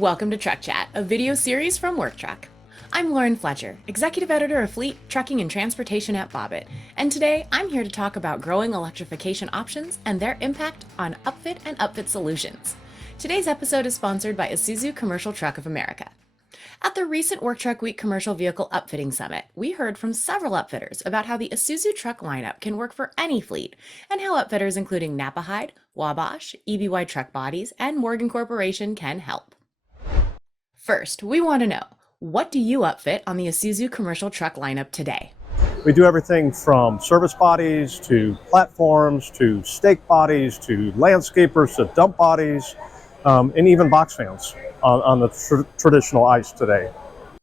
Welcome to Truck Chat, a video series from Work Truck. I'm Lauren Fletcher, Executive Editor of Fleet, Trucking, and Transportation at Bobbit, and today I'm here to talk about growing electrification options and their impact on Upfit and Upfit solutions. Today's episode is sponsored by Isuzu Commercial Truck of America. At the recent Work Truck Week Commercial Vehicle Upfitting Summit, we heard from several upfitters about how the Isuzu truck lineup can work for any fleet, and how upfitters including Knapheide, Wabash, EBY Truck Bodies, and Morgan Corporation can help. First, we want to know, what do you upfit on the Isuzu Commercial Truck lineup today? We do everything from service bodies to platforms to stake bodies to landscapers to dump bodies and even box fans on the traditional ICE today.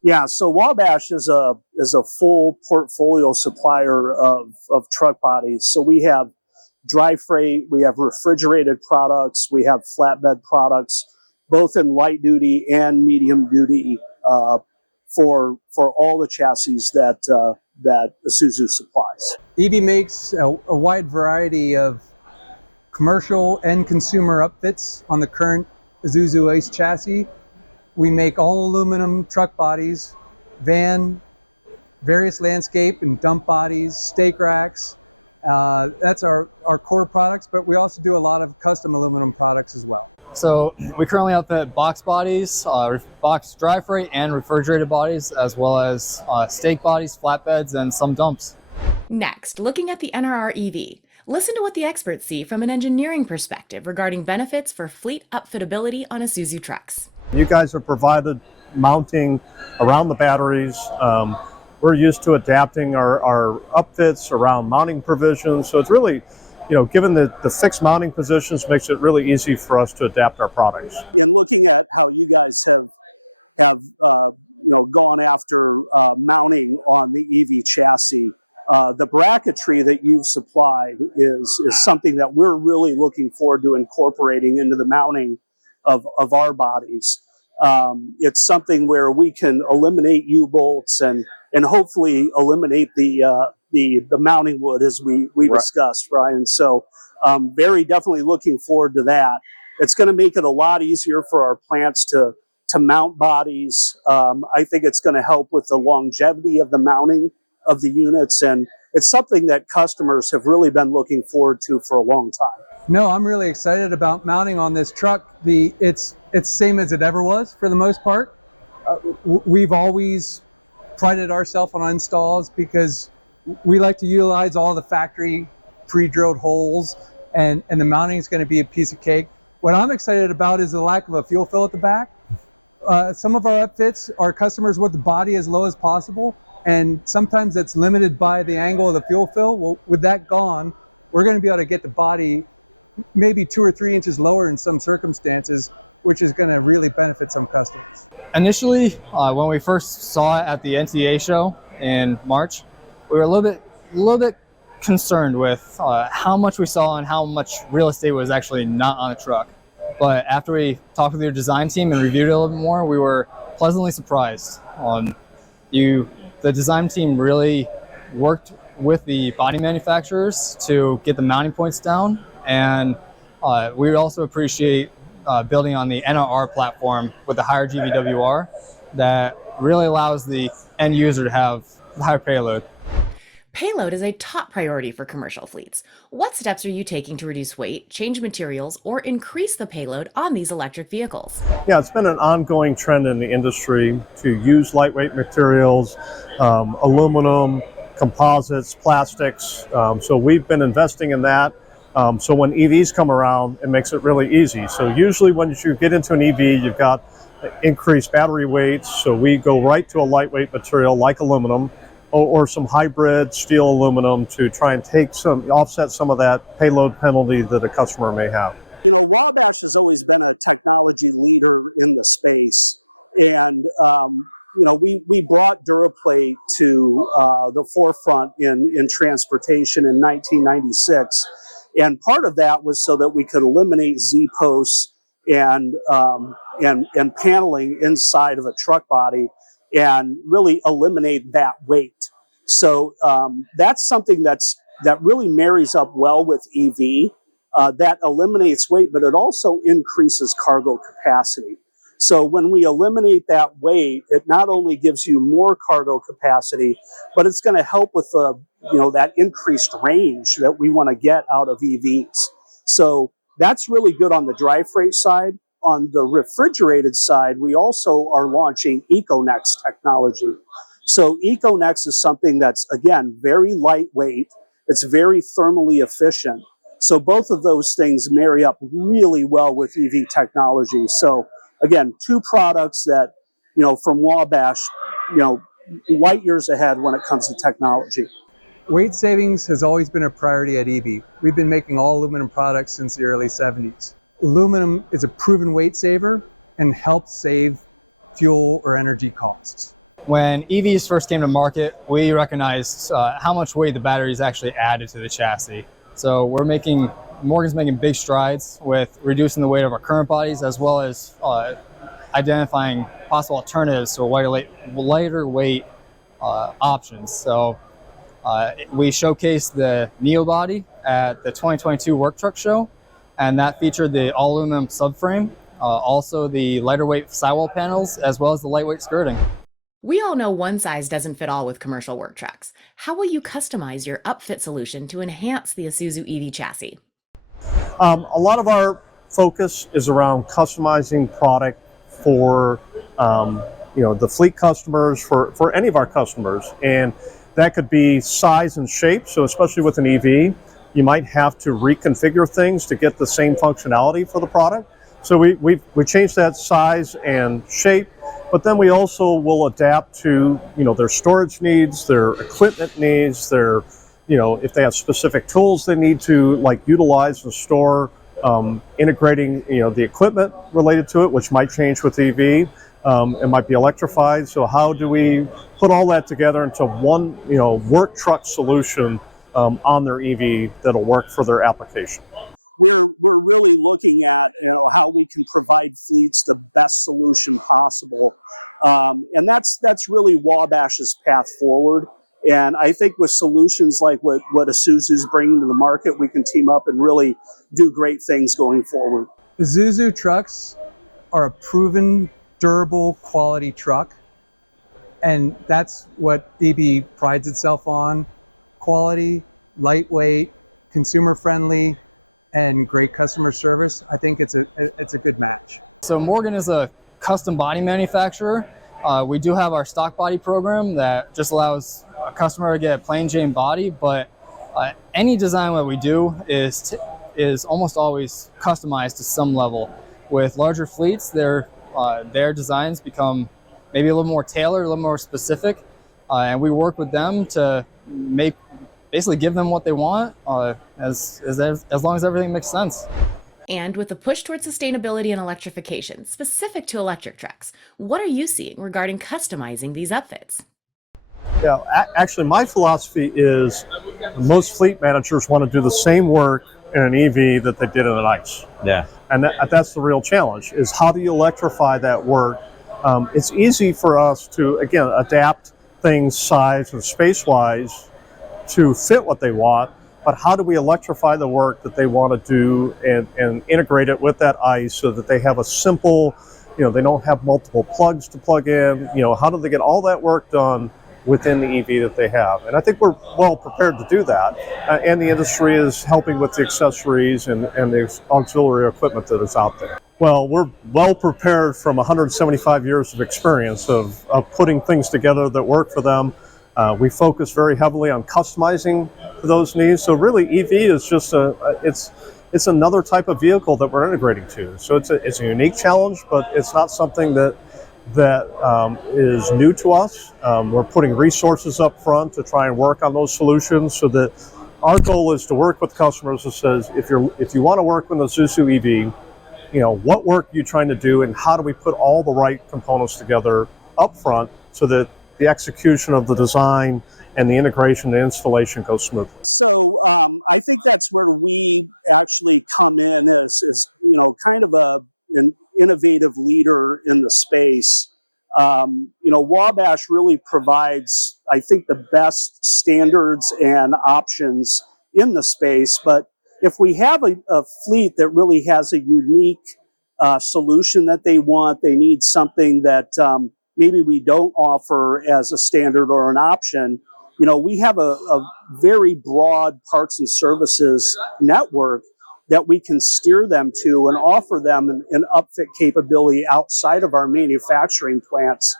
Yeah, so Wabash is a full portfolio supplier of truck bodies. So we have dry freight, we have refrigerated products, we have flatbed products, both in light duty and medium duty for all the chassis that Isuzu supplies. EV makes a wide variety of commercial and consumer upfits on the current Isuzu Ace chassis. We make all aluminum truck bodies, van, various landscape and dump bodies, stake racks. That's our core products, but we also do a lot of custom aluminum products as well. So we currently outfit box bodies, box dry freight and refrigerated bodies, as well as stake bodies, flatbeds, and some dumps. Next, looking at the NRR EV. Listen to what the experts see from an engineering perspective regarding benefits for fleet upfittability on Isuzu trucks. You guys have provided mounting around the batteries. We're used to adapting our upfits around mounting provisions, so it's really, given the fixed mounting positions, makes it really easy for us to adapt our products. In looking at how you guys have gone after mounting on the EV chassis, the bracketry that you've supplied is something that we're really looking forward to incorporating into the mounting of our bodies. It's something where we can eliminate U-bolts and hopefully eliminate the mounting wood, as we discussed, Ryan. So very definitely looking forward to that. It's going to make it a lot easier for our plants to mount bodies. I think it's going to help with the longevity of the mounting of the units, and it's something that customers have really been looking forward to for a long time. No, I'm really excited about mounting on this truck. It's same as it ever was for the most part. We've always prided ourselves on installs because we like to utilize all the factory pre-drilled holes, and the mounting is going to be a piece of cake. What I'm excited about is the lack of a fuel fill at the back. Some of our upfits, our customers want the body as low as possible, and sometimes that's limited by the angle of the fuel fill. Well, with that gone, we're going to be able to get the body maybe 2 or 3 inches lower in some circumstances, which is going to really benefit some customers. Initially, when we first saw it at the NTA show in March, we were a little bit concerned with how much we saw and how much real estate was actually not on the truck. But after we talked with your design team and reviewed it a little bit more, we were pleasantly surprised. The design team really worked with the body manufacturers to get the mounting points down, and we also appreciate building on the NRR platform with the higher GVWR that really allows the end user to have higher payload. Payload is a top priority for commercial fleets. What steps are you taking to reduce weight, change materials, or increase the payload on these electric vehicles? Yeah, it's been an ongoing trend in the industry to use lightweight materials, aluminum, composites, plastics. So we've been investing in that. So when EVs come around, it makes it really easy. So usually when you get into an EV, you've got increased battery weights. So we go right to a lightweight material like aluminum, or some hybrid steel aluminum to try and offset some of that payload penalty that a customer may have. Wabash has always been a technology leader in the space, and we brought DuraPlate to the forefront in transportation in 1996, and part of that was so that we could eliminate Z-posts and paneling inside of a truck body and really eliminate that weight. So that's something that really marries up well with EV. That eliminates weight, but it also increases cargo capacity. So when we eliminate that weight, it not only gives you more cargo capacity, but it's going to help with that increased range that we want to get out of EVs. So that's really good on the dry freight side. On the refrigerated side, we also are launching EcoNex technology. So EcoNex is something that's, again, very lightweight. It's very thermally efficient. So both of those things marry up really well with EV technology. So again, two products that, from Wabash, light years ahead when it comes to technology. Weight savings has always been a priority at EV. We've been making all aluminum products since the early 70s. Aluminum is a proven weight saver and helps save fuel or energy costs. When EVs first came to market, we recognized how much weight the batteries actually added to the chassis. So Morgan's making big strides with reducing the weight of our current bodies, as well as identifying possible alternatives to lighter weight options. So we showcased the Neo body at the 2022 Work Truck Show, and that featured the all aluminum subframe, also the lighter weight sidewall panels, as well as the lightweight skirting. We all know one size doesn't fit all with commercial work trucks. How will you customize your Upfit solution to enhance the Isuzu EV chassis? A lot of our focus is around customizing product for the fleet customers, for any of our customers, and that could be size and shape. So especially with an EV, you might have to reconfigure things to get the same functionality for the product. So we changed that size and shape, but then we also will adapt to their storage needs, their equipment needs, their if they have specific tools they need to utilize and store, integrating the equipment related to it, which might change with EV. It might be electrified. So how do we put all that together into one work truck solution on their EV that'll work for their application? We're really looking at how we can provide fleets the best solution possible, and that's really Wabash's path forward. And I think with solutions like what Isuzu's bringing to the market, we can team up and really do great things going forward. Isuzu trucks are a proven, durable, quality truck, and that's what EV prides itself on: quality, lightweight, consumer friendly, and great customer service. I think it's a good match. So Morgan is a custom body manufacturer. We do have our stock body program that just allows a customer to get a plain Jane body, but any design that we do is almost always customized to some level. With larger fleets, their designs become maybe a little more tailored, a little more specific, and we work with them to basically give them what they want, as long as everything makes sense. And with the push towards sustainability and electrification specific to electric trucks, what are you seeing regarding customizing these upfits? Yeah, actually my philosophy is most fleet managers want to do the same work in an EV that they did in an ICE. Yeah. And that's the real challenge, is how do you electrify that work? It's easy for us to, again, adapt things size and space-wise to fit what they want, but how do we electrify the work that they want to do and integrate it with that ICE so that they have a simple, they don't have multiple plugs to plug in, how do they get all that work done within the EV that they have? And I think we're well prepared to do that. And the industry is helping with the accessories and the auxiliary equipment that is out there. Well, we're well prepared from 175 years of experience of putting things together that work for them. We focus very heavily on customizing to those needs. So really EV is just it's another type of vehicle that we're integrating to. So it's a unique challenge, but it's not something that is new to us. We're putting resources up front to try and work on those solutions, so that our goal is to work with customers that says, if you want to work with a Isuzu EV, what work are you trying to do, and how do we put all the right components together up front so that the execution of the design and the integration and installation goes smoothly. So I think that's where we actually come in as kind of an innovative leader in the space. Wabash really provides, I think, the best standards and options in the space. But if we have a fleet that really has a unique solution that they want. They need something that maybe we don't offer as a standard or an option. We have a very broad parts and services network that we can steer them to and offer them an upfit capability outside of our manufacturing plants.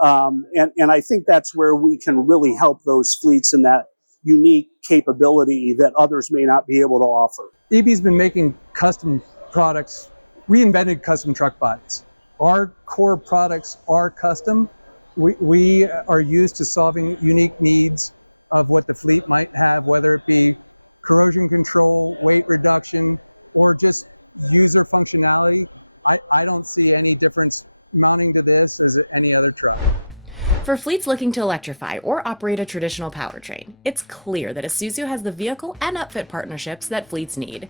And I think that's where we can really help those fleets in that unique capability that others may not be able to offer. EB's been making custom products. We invented custom truck bodies. Our core products are custom. We are used to solving unique needs of what the fleet might have, whether it be corrosion control, weight reduction, or just user functionality. I don't see any difference mounting to this as any other truck. For fleets looking to electrify or operate a traditional powertrain, it's clear that Isuzu has the vehicle and upfit partnerships that fleets need.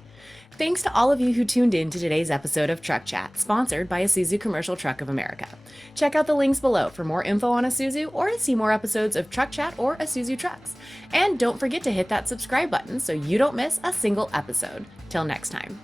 Thanks to all of you who tuned in to today's episode of Truck Chat, sponsored by Isuzu Commercial Truck of America. Check out the links below for more info on Isuzu or to see more episodes of Truck Chat or Isuzu Trucks. And don't forget to hit that subscribe button so you don't miss a single episode. Till next time.